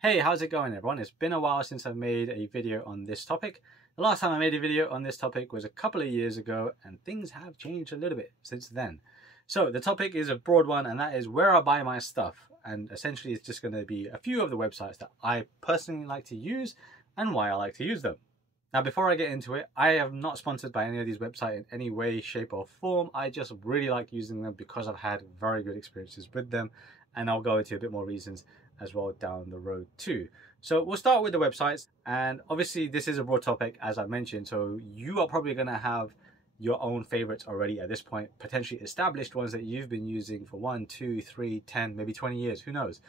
Hey, how's it going everyone? It's been a while since I've made a video on this topic. The last time I made a video on this topic was a couple of years ago, and things have changed a little bit since then. So the topic is a broad one, and that is where I buy my stuff. And essentially it's just going to be a few of the websites that I personally like to use and why I like to use them. Now before I get into it, I am not sponsored by any of these websites in any way, shape or form. I just really like using them because I've had very good experiences with them, and I'll go into a bit more reasons as well down the road too. So we'll start with the websites, and obviously this is a broad topic as I mentioned, so you are probably going to have your own favorites already at this point, potentially established ones that you've been using for 1, 2, 3, 10, maybe 20 years, who knows.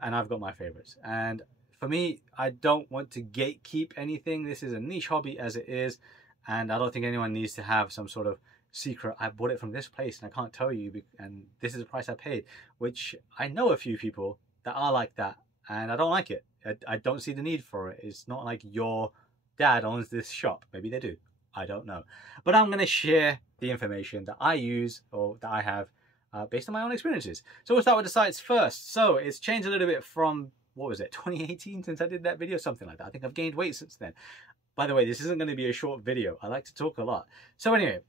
And I've got my favorites, and for me, I don't want to gatekeep anything. This is a niche hobby as it is, and I don't think anyone needs to have some sort of secret, I bought it from this place and I can't tell you, and this is the price I paid, which I know a few people that are like that, and I don't like it. I don't see the need for it. It's not like your dad owns this shop. Maybe they do. I don't know. But I'm going to share the information that I use or that I have based on my own experiences. So we'll start with the sites first. So it's changed a little bit from, what was it, 2018 since I did that video? Something like that. I think I've gained weight since then. By the way, this isn't going to be a short video. I like to talk a lot. So anyway,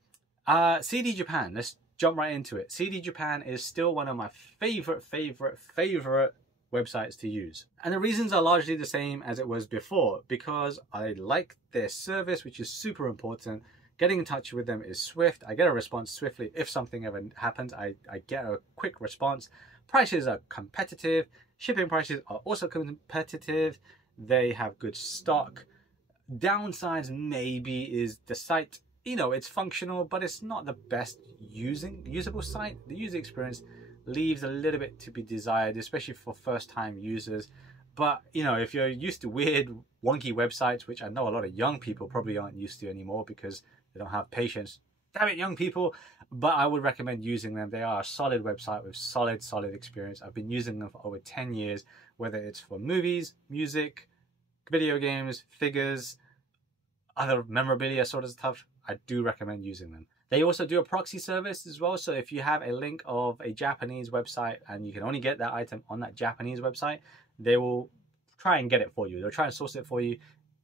CD Japan. Let's jump right into it. CD Japan is still one of my favorite websites to use, and the reasons are largely the same as it was before, because I like their service, which is super important. Getting in touch with them is swift. I get a response swiftly. If something ever happens, I get a quick response. Prices are competitive. Shipping prices are also competitive. They have good stock. Downsides maybe is the site, you know, it's functional, but it's not the best usable site. The user experience leaves a little bit to be desired, especially for first-time users. But you know, if you're used to weird wonky websites, which I know a lot of young people probably aren't used to anymore because they don't have patience, damn it, young people, but I would recommend using them. They are a solid website with solid experience. I've been using them for over 10 years, whether it's for movies, music, video games, figures, other memorabilia sort of stuff. I do recommend using them. They also do a proxy service as well. So if you have a link of a Japanese website and you can only get that item on that Japanese website, they will try and get it for you. They'll try and source it for you,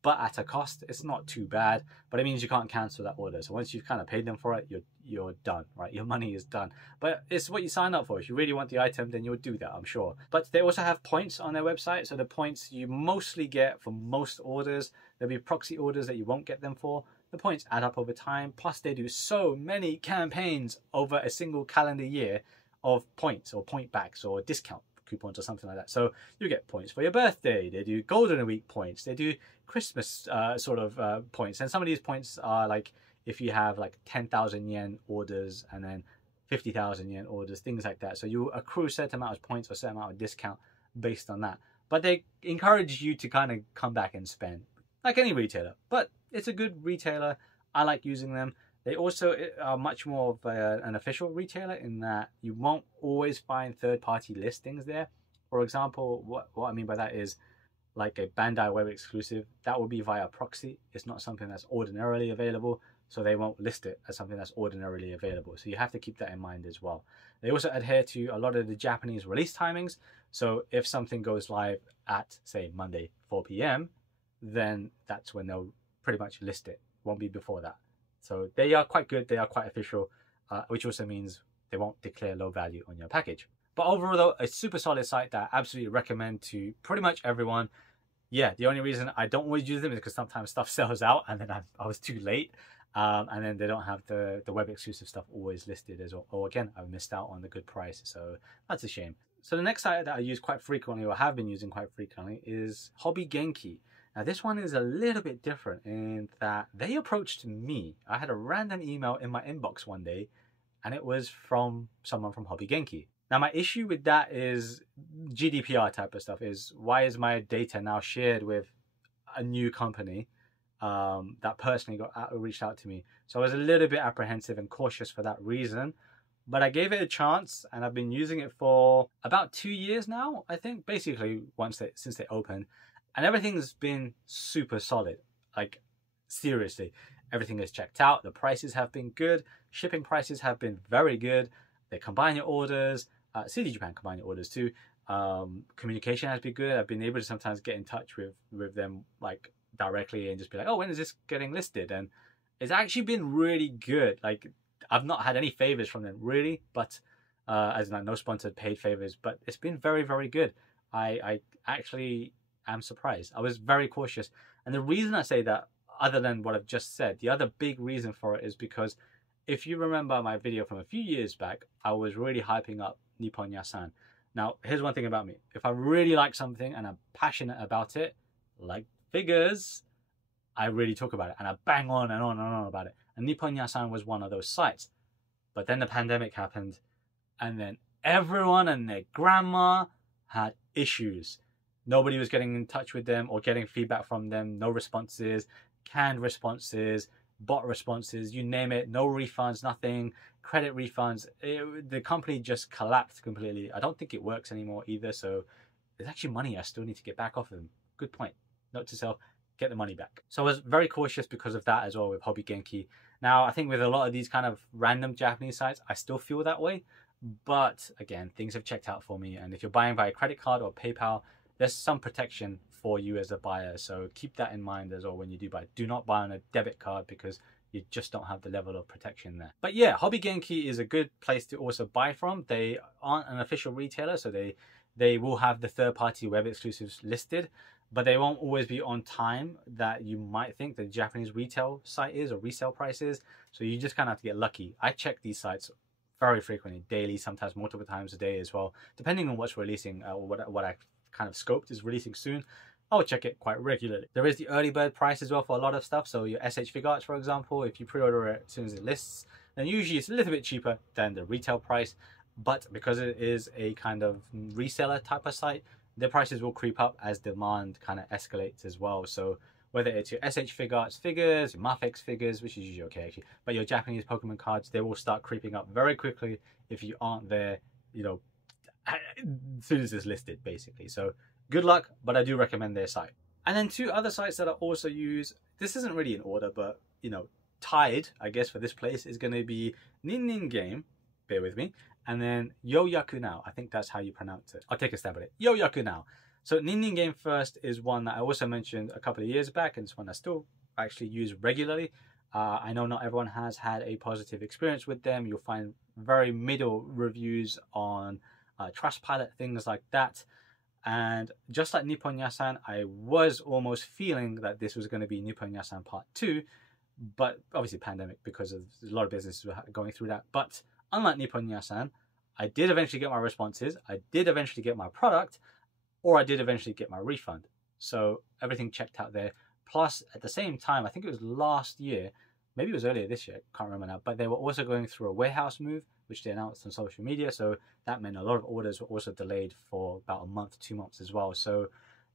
but at a cost. It's not too bad, but it means you can't cancel that order. So once you've kind of paid them for it, you're done, right? Your money is done. But it's what you sign up for. If you really want the item, then you'll do that, I'm sure. But they also have points on their website. So the points you mostly get for most orders. There'll be proxy orders that you won't get them for. The points add up over time. Plus they do so many campaigns over a single calendar year of points or point backs or discount coupons or something like that. So you get points for your birthday. They do Golden Week points. They do Christmas points. And some of these points are like if you have like 10,000 yen orders and then 50,000 yen orders, things like that. So you accrue a certain amount of points or a certain amount of discount based on that. But they encourage you to kind of come back and spend like any retailer. But it's a good retailer. I like using them. They also are much more of an official retailer in that you won't always find third-party listings there. For example, what I mean by that is like a Bandai web exclusive, that will be via proxy. It's not something that's ordinarily available, so they won't list it as something that's ordinarily available. So you have to keep that in mind as well. They also adhere to a lot of the Japanese release timings. So if something goes live at, say, Monday, 4 p.m., then that's when they'll pretty much list it. Won't be before that. So they are quite good. They are quite official, which also means they won't declare low value on your package. But overall, though, a super solid site that I absolutely recommend to pretty much everyone. Yeah, the only reason I don't always use them is because sometimes stuff sells out and then I was too late. And then they don't have the web exclusive stuff always listed as well. Or again, I've missed out on the good price. So that's a shame. So the next site that I use quite frequently or have been using quite frequently is Hobby Genki. Now this one is a little bit different in that they approached me. I had a random email in my inbox one day and it was from someone from Hobby Genki. Now my issue with that is GDPR type of stuff, is why is my data now shared with a new company that personally reached out to me. So I was a little bit apprehensive and cautious for that reason, but I gave it a chance and I've been using it for about 2 years now, I think, basically since they opened. And everything's been super solid. Like, seriously, everything is checked out. The prices have been good. Shipping prices have been very good. They combine your orders. CD Japan combine your orders too. Communication has been good. I've been able to sometimes get in touch with them like directly and just be like, oh, when is this getting listed? And it's actually been really good. Like, I've not had any favors from them really, but as in like no sponsored paid favors, but it's been very, very good. I actually am surprised. I was very cautious. And the reason I say that, other than what I've just said, the other big reason for it is because if you remember my video from a few years back, I was really hyping up Nippon Yasan. Now, here's one thing about me. If I really like something and I'm passionate about it, like figures, I really talk about it and I bang on and on and on about it. And Nippon Yasan was one of those sites. But then the pandemic happened and then everyone and their grandma had issues. Nobody was getting in touch with them or getting feedback from them. No responses, canned responses, bot responses, you name it. No refunds, nothing. Credit refunds. The company just collapsed completely. I don't think it works anymore either. So there's actually money I still need to get back off of them. Good point. Note to self, get the money back. So I was very cautious because of that as well with Hobby Genki. Now, I think with a lot of these kind of random Japanese sites, I still feel that way. But again, things have checked out for me. And if you're buying via credit card or PayPal, there's some protection for you as a buyer. So keep that in mind as well when you do buy. Do not buy on a debit card because you just don't have the level of protection there. But yeah, Hobby Genki is a good place to also buy from. They aren't an official retailer, so they will have the third-party web exclusives listed, but they won't always be on time that you might think the Japanese retail site is or resale prices. So you just kind of have to get lucky. I check these sites very frequently, daily, sometimes multiple times a day as well, depending on what's releasing or what I kind of scoped is releasing soon. I'll check it quite regularly. There is the early bird price as well for a lot of stuff. So your SH Fig Arts, for example, if you pre-order it as soon as it lists, then usually it's a little bit cheaper than the retail price. But because it is a kind of reseller type of site, the prices will creep up as demand kind of escalates as well. So whether it's your SH Fig Arts figures, your Mafex figures, which is usually okay actually, but your Japanese Pokemon cards, they will start creeping up very quickly if you aren't there, you know, as soon as it's listed basically. So good luck, but I do recommend their site. And then two other sites that I also use, this isn't really in order, but you know, tied I guess for this place is going to be Nin Game, bear with me, and then Yoyaku Now. I think that's how you pronounce it. I'll take a stab at it. Yoyaku Now. So Nin Game first is one that I also mentioned a couple of years back, and it's one I still actually use regularly. I know not everyone has had a positive experience with them. You'll find very middle reviews on Trustpilot, things like that. And just like Nippon Yasan, I was almost feeling that this was going to be Nippon Yasan Part 2, but obviously pandemic, because of a lot of businesses were going through that. But unlike Nippon Yasan, I did eventually get my responses, I did eventually get my product, or I did eventually get my refund. So everything checked out there. Plus, at the same time, I think it was last year, maybe it was earlier this year, can't remember now, but they were also going through a warehouse move, which they announced on social media. So that meant a lot of orders were also delayed for about a month, 2 months as well. So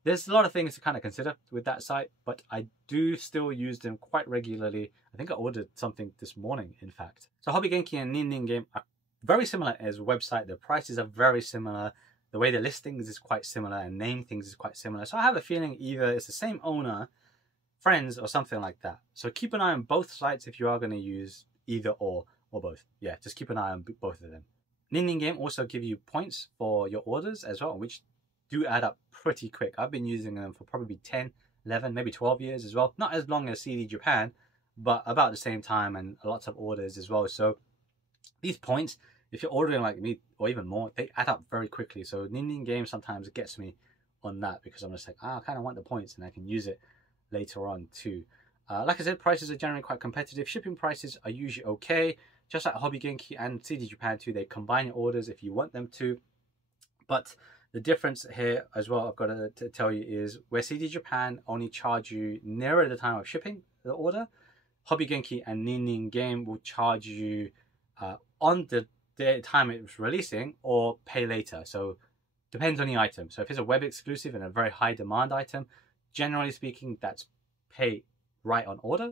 there's a lot of things to kind of consider with that site, but I do still use them quite regularly. I think I ordered something this morning, in fact. So Hobby Genki and Nin Game are very similar as a website. The prices are very similar. The way the listings is quite similar and name things is quite similar. So I have a feeling either it's the same owner, friends, or something like that. So keep an eye on both sites if you are going to use either or both. Yeah, just keep an eye on both of them. Nin Game also give you points for your orders as well, which do add up pretty quick. I've been using them for probably 10, 11, maybe 12 years as well. Not as long as CD Japan, but about the same time, and lots of orders as well. So these points, if you're ordering like me or even more, they add up very quickly. So Nin Game sometimes gets me on that because I'm just like, I kind of want the points and I can use it later on too. Like I said, prices are generally quite competitive. Shipping prices are usually okay. Just like Hobby Genki and CD Japan too, they combine your orders if you want them to. But the difference here as well, I've got to tell you, is where CD Japan only charge you nearer the time of shipping the order, Hobby Genki and Nin Game will charge you on the time it was releasing or pay later. So depends on the item. So if it's a web exclusive and a very high demand item, generally speaking, that's pay right on order.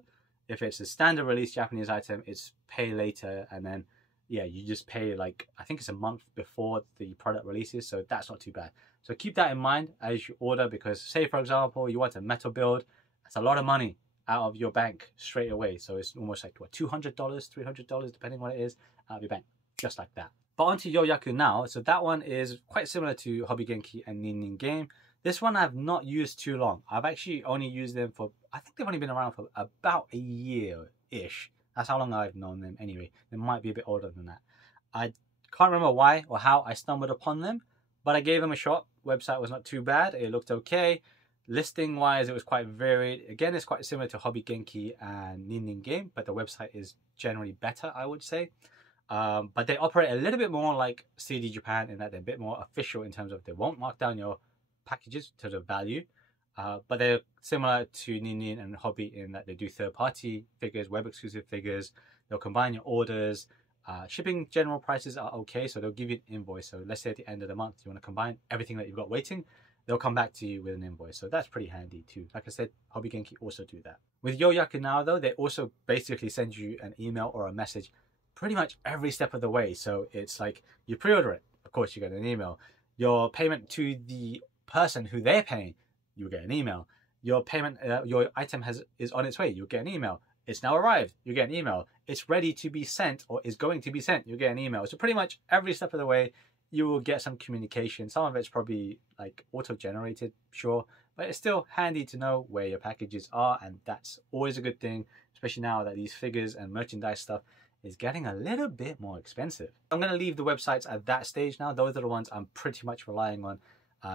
If it's a standard release Japanese item, it's pay later, and then yeah, you just pay like, I think it's a month before the product releases, so that's not too bad. So keep that in mind as you order, because say for example you want a metal build, that's a lot of money out of your bank straight away. So it's almost like what, $200, $300, depending on what it is, out of your bank, just like that. But onto Yoyaku now. So that one is quite similar to Hobby Genki and Nin Game. This one I've not used too long. I've actually only used them for, I think they've only been around for about a year-ish. That's how long I've known them anyway. They might be a bit older than that. I can't remember why or how I stumbled upon them, but I gave them a shot. Website was not too bad. It looked okay. Listing wise, it was quite varied. Again, it's quite similar to Hobby Genki and Nin Game, but the website is generally better, I would say. But they operate a little bit more like CD Japan in that they're a bit more official in terms of they won't mark down your packages to the value. But they're similar to Nin and Hobby in that they do third-party figures, web-exclusive figures. They'll combine your orders. Shipping general prices are okay, so they'll give you an invoice. So let's say at the end of the month, you want to combine everything that you've got waiting, they'll come back to you with an invoice. So that's pretty handy too. Like I said, Hobby Genki also do that. With Yoyaku now though, they also basically send you an email or a message pretty much every step of the way. So it's like you pre-order it, of course you get an email. Your payment to the person who they're paying, you'll get an email. Your payment, your item is on its way, you'll get an email. It's now arrived, you get an email. It's ready to be sent or is going to be sent, you'll get an email. So pretty much every step of the way, you will get some communication. Some of it's probably like auto-generated, sure, but it's still handy to know where your packages are, and that's always a good thing, especially now that these figures and merchandise stuff is getting a little bit more expensive. I'm going to leave the websites at that stage now. Those are the ones I'm pretty much relying on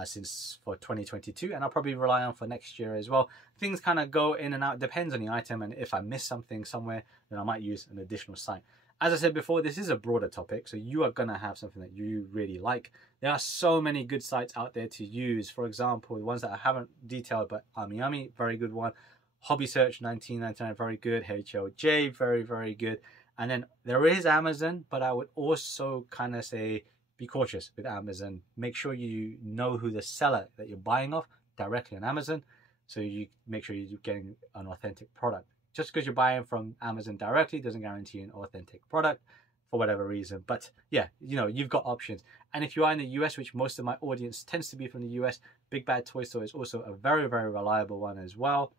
since for 2022, and I'll probably rely on for next year as well. Things kind of go in and out, depends on the item, and if I miss something somewhere, then I might use an additional site. As I said before, this is a broader topic, so you are going to have something that you really like. There are so many good sites out there to use. For example, the ones that I haven't detailed, but AmiAmi, very good one. Hobby Search 1999, very good. HLJ, very, very good. And then there is Amazon, but I would also kind of say be cautious with Amazon. Make sure you know who the seller that you're buying off directly on Amazon, so you make sure you're getting an authentic product. Just because you're buying from Amazon directly doesn't guarantee an authentic product for whatever reason. But yeah, you know, you've got options. And if you are in the US, which most of my audience tends to be from the US, Big Bad Toy Store is also a very, very reliable one as well.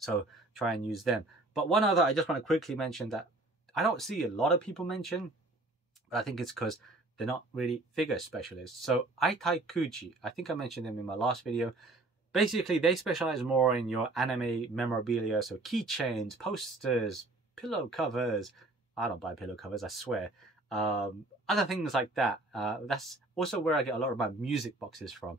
So try and use them. But one other I just want to quickly mention that I don't see a lot of people mention, but I think it's because they're not really figure specialists. So Aitaikuji, I think I mentioned them in my last video. Basically, they specialize more in your anime memorabilia, so keychains, posters, pillow covers. I don't buy pillow covers, I swear. Other things like that. That's also where I get a lot of my music boxes from,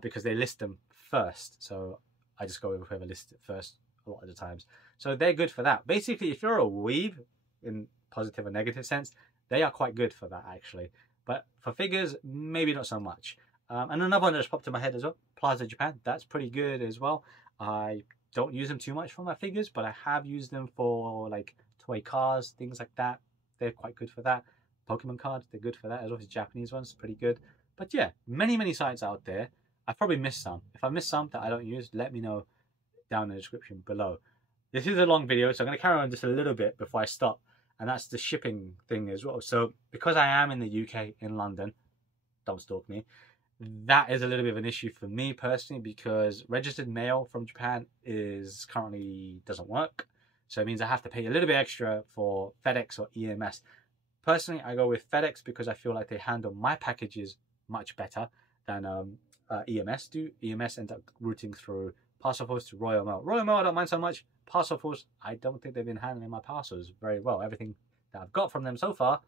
because they list them first. So I just go with whoever lists it first a lot of the times. So they're good for that. Basically, if you're a weeb, in positive or negative sense, they are quite good for that actually. But for figures, maybe not so much. And another one that just popped in my head as well, Plaza Japan. That's pretty good as well. I don't use them too much for my figures, but I have used them for like toy cars, things like that. They're quite good for that. Pokemon cards, they're good for that as well. The Japanese ones, pretty good. But yeah, many sites out there. I've probably missed some. If I missed some that I don't use, let me know down in the description below. This is a long video, so I'm going to carry on just a little bit before I stop. And that's the shipping thing as well. So because I am in the UK, in London, don't stalk me, that is a little bit of an issue for me personally, because registered mail from Japan currently doesn't work. So it means I have to pay a little bit extra for FedEx or EMS. Personally, I go with FedEx because I feel like they handle my packages much better than EMS do. EMS ends up routing through Parcel Force to Royal Mail. Royal Mail I don't mind so much. Parcel Force, I don't think they've been handling my parcels very well. Everything that I've got from them so far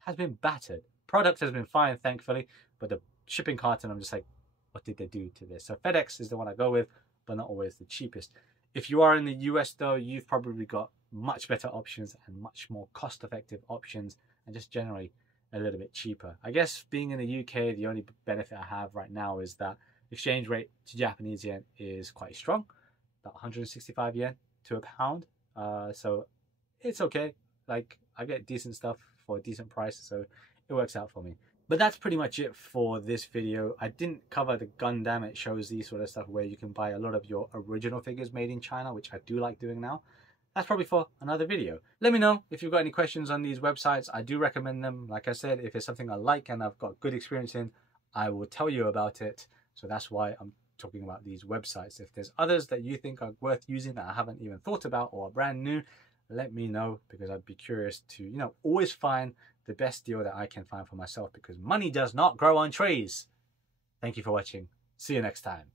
has been battered. Product has been fine, thankfully, but the shipping carton, I'm just like, what did they do to this? So FedEx is the one I go with, but not always the cheapest. If you are in the US though, you've probably got much better options and much more cost-effective options, and just generally a little bit cheaper. I guess being in the UK, the only benefit I have right now is that exchange rate to Japanese yen is quite strong, about 165 yen to a pound. So it's okay. Like, I get decent stuff for a decent price, so it works out for me. But that's pretty much it for this video. I didn't cover the Gundam. It shows these sort of stuff where you can buy a lot of your original figures made in China, which I do like doing now. That's probably for another video. Let me know if you've got any questions on these websites. I do recommend them. Like I said, if it's something I like and I've got good experience in, I will tell you about it. So that's why I'm talking about these websites. If there's others that you think are worth using that I haven't even thought about or are brand new, let me know, because I'd be curious to, you know, always find the best deal that I can find for myself, because money does not grow on trees. Thank you for watching. See you next time.